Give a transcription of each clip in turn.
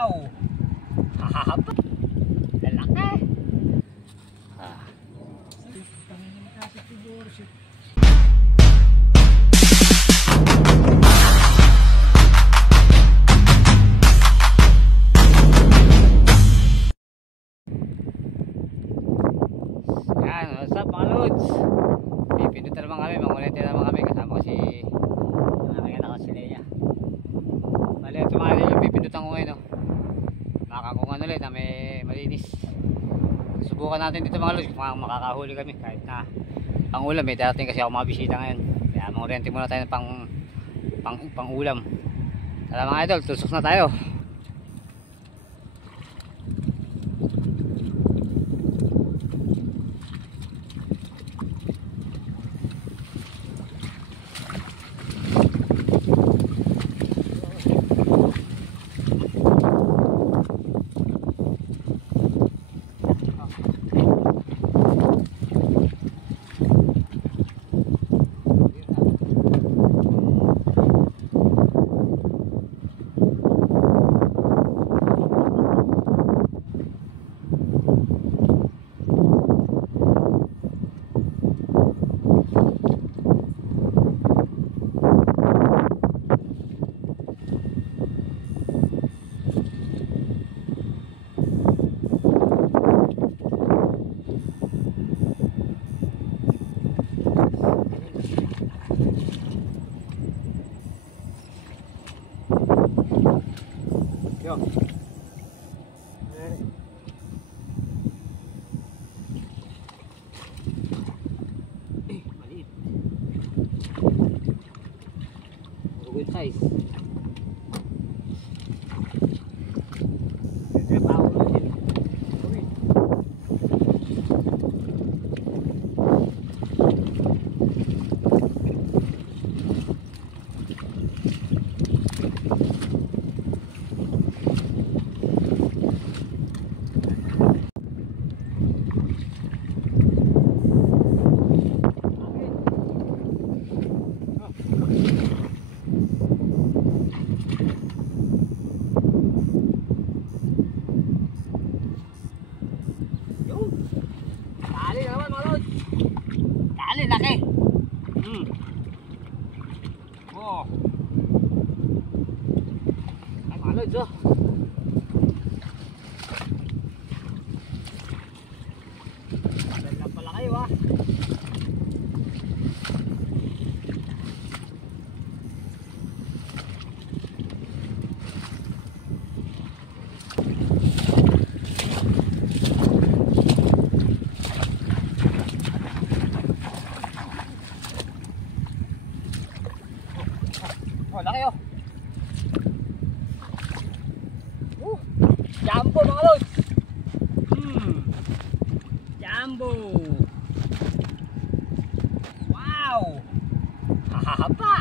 Wow! Hahaba! Lalaki! Yan, what's up mga lods? Pipindutan naman kami, mangulete naman kami. Kasama ko si ang aming anak ko si Leia. Bali, ito mga lods yung pipindutan ko ngayon. Makakungan ulit na may malinis. Subukan natin dito mga lods kung makakahuli kami. Kahit na pang ulam, may darating kasi ako mga bisita ngayon. Kaya mangulente muna tayo ng pang ulam. Tara mga idol, tusok na tayo. Yo. Maliit. Good size. Ito yung paulo din. Dali naman mga lods. Dali, laki. Oh. Ay mga lods oh. Dali lang pala kayo ah. Oh, laki oh. Jumbo mga lods. Jumbo. Wow. Hahaba.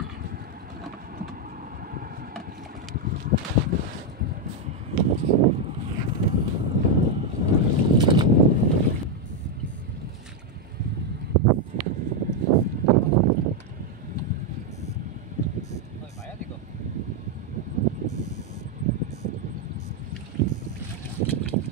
Ito. 1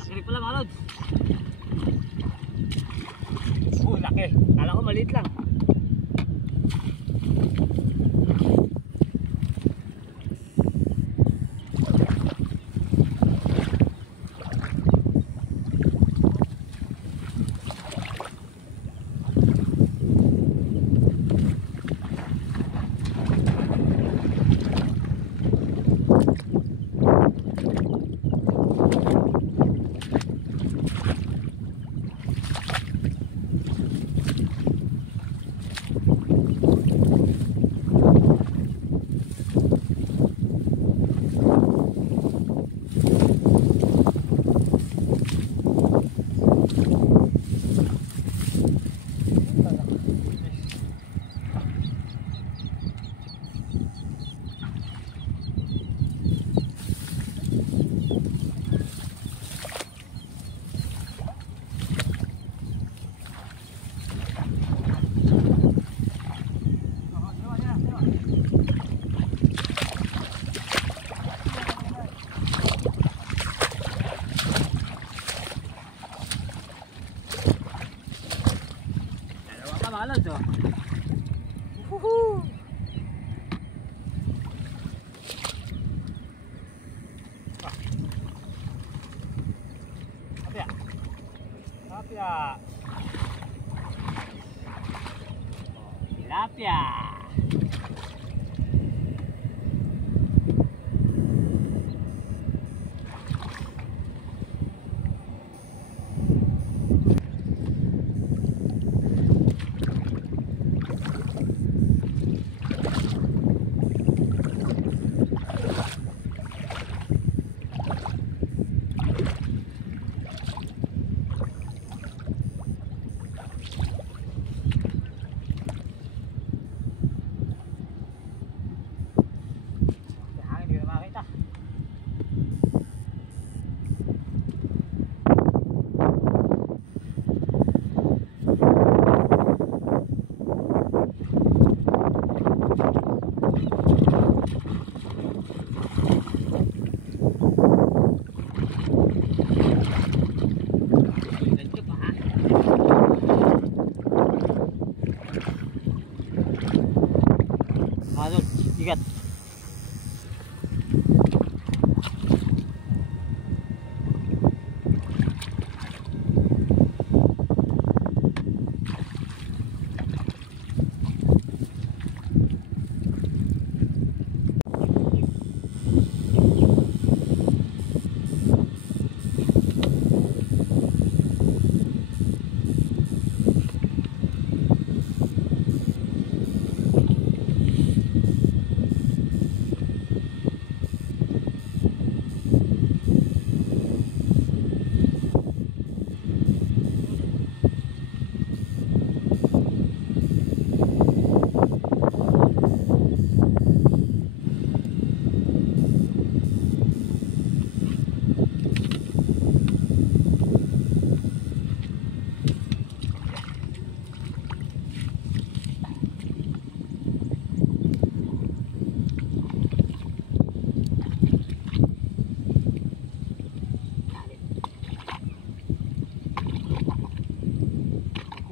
Laki pala mga lods. Laki. Kala ko maliit lang. Lods, oh. Woohoo! Kapya. Kapya. Tilapia. Lods, ikat.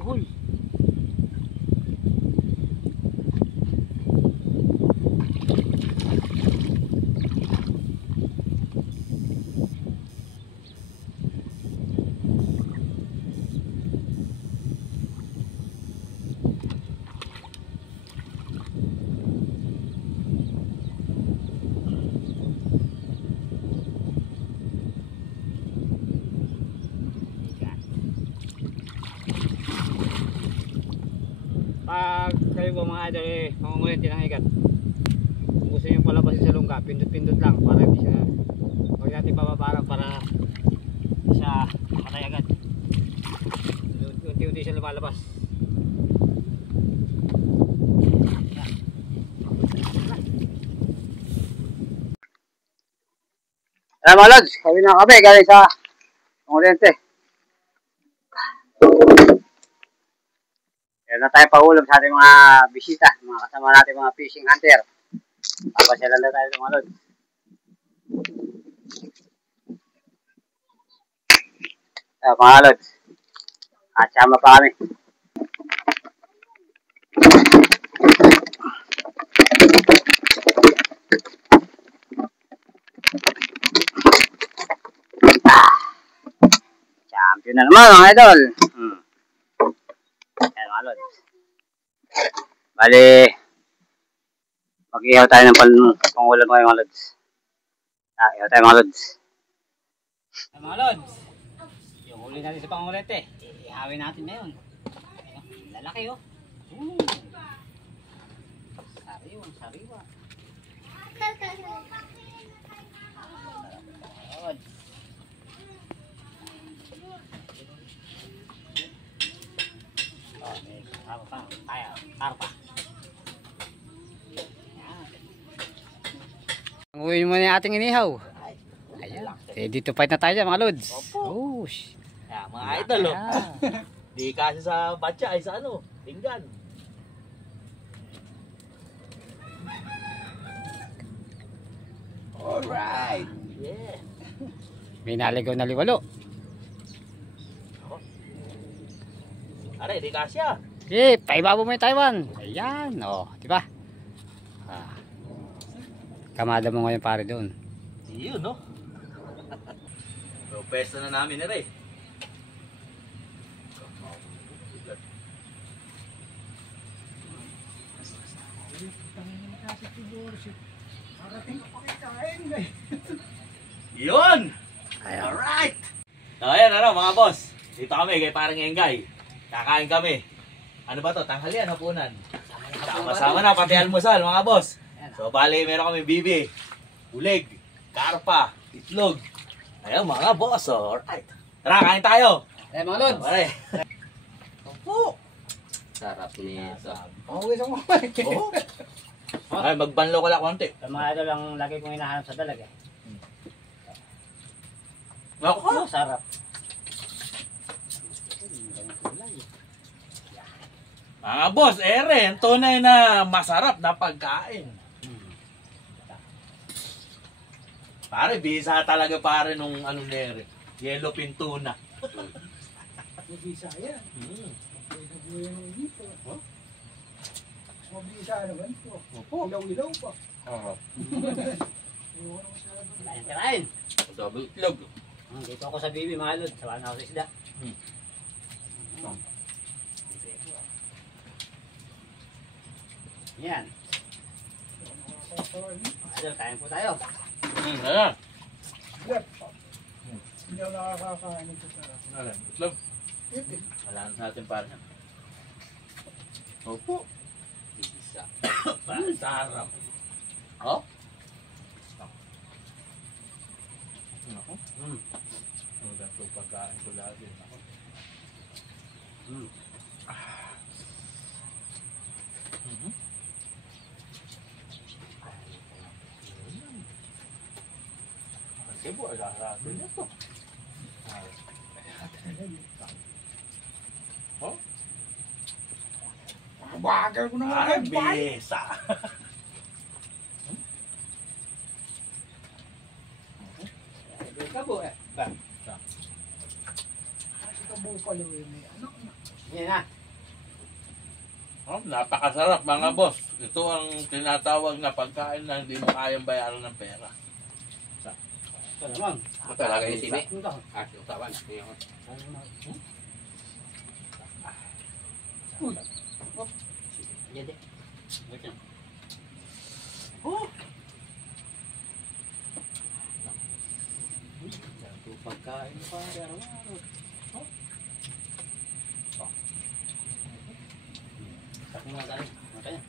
Uy. Pag kayo po mga idol mangungulit ng ikat, kung gusto nyo palabasin sa lungga, pindot-pindot lang para hindi siya, huwag natin papaparang para siya matay agad. Unti-unti siya lumalabas. Ayan mga lods, kami na kami galing sa Oriente. Meron na tayo pahulog sa ating mga bisita, mga kasama natin mga fishing hunter. Papasyalan na tayo mga lods. Mga lods. At sama pa kami. Champion na naman mga idol. Ayan mga lods. Bali, mag-ihaw tayo ng pangulam ngayon mga lods. Ihaw tayo mga lods. Mga lods, yung huli natin sa pangulete, ihawin natin ngayon. Lalaki oh. Sariwang sariwa. Lods. Oh, may kasama pa. Karpa. Uwi mo na yung ating inihaw. Ayan. Dito fight na tayo dyan mga lods. Oh, yeah, mga idol oh. Di kasi sa batya ay sa ano, pinggan. Alright. Yeah. May naligaw na liwalo. Aray, di kasya. Okay, paibabo mo yung Taiwan. Ayan, oh, di ba? Kamada mo ngayon pare doon. Iyon, no? So, pesta na namin na rin. Yun! Alright! So, ayan, ano, mga boss. Dito kami, kay parang Engay. Kakain kami. Ano ba to? Tanghalian, hapunan. Sama-sama na, pati almusal, mga boss. So, bali, meron kami bibi, ulig, karpa, itlog. Ayun, mga boss. Alright. Tara, kain tayo. Eh, mga lods. Pare. Opo. Sarap nito. Okay sa mga. Oo. Ay, magbanlo ko lang konti. Yung mga idol ang lagi kong hinahanap sa dalag eh. Ako. Sarap. Mga boss, ere, tunay na masarap na pagkain. Pare, bisa talaga pare nung ano nere. Yellow pintuna. Mabisa yan. Nabuhay ng dito. Mabisa naman po. Ilaw-ilaw pa. Oo. Kain. Double itlog. Dito ako sa bibi mga lods. Sabahan ako sa isda. Yan. Idol, kain po tayo. Ayan. Yep. Hindi ako nakakakain ito sa Ayan, itlog. ipin. Wala na sa atin pare. Opo. Bisa. Sarap. Oh? Ako? Ang ganito pagkain ko lagi. Ako. Kasi po, alahatin na to. Oh? Bagal ko naman Ay, yung bite. bisa. Kabo eh. Kasi kabo pala eh, may anak na. Yan na. Oh, napakasarap mga boss. Ito ang tinatawag na pagkain na hindi mo kayang bayaran ng pera. Ito naman. Ito talaga yung simi. Ito. Yung tawan. Yan din. Oh! Ito pagkain pa araw-araw. Sakto mga tayo. Makanya.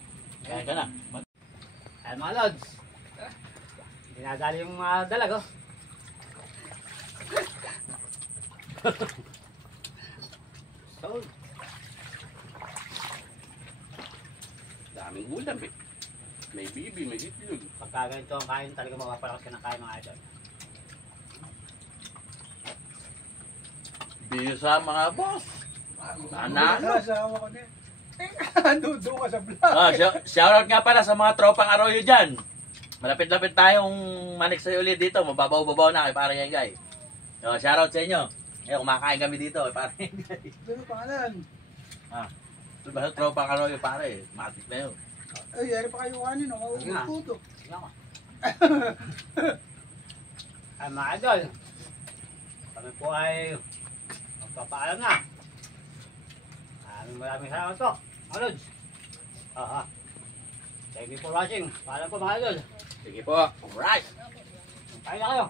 Kaya ka na. Ay mga lods. Dinadali yung mga dalag oh. So, Daming ulam eh. May bibi, may itlog. pagka ganito ang kain talaga makapalakas ka ng kain mga idol. Bisa mga boss. Nanalo. Asawa ko din. Dudo ka sa vlog. Shoutout nga pala sa mga tropang Arroyo dyan. Malapit-lapit tayong manik sa ulit dito. Mababaw-babaw na kay parang yan guys. So, shoutout sa inyo. Eh, kumakain kami dito, parang Engay. Ano pangalan? Basta tropa ka raw yung pare, matik na yun. Ay, yari pa kayo kanin, no? Mauutot. Ay mga idol, kami po ay magpapaalam na. Maraming salamat po, mga Lods. Thank you for watching. Paalam po mga idol. Sige po. Alright! Kain na kayo.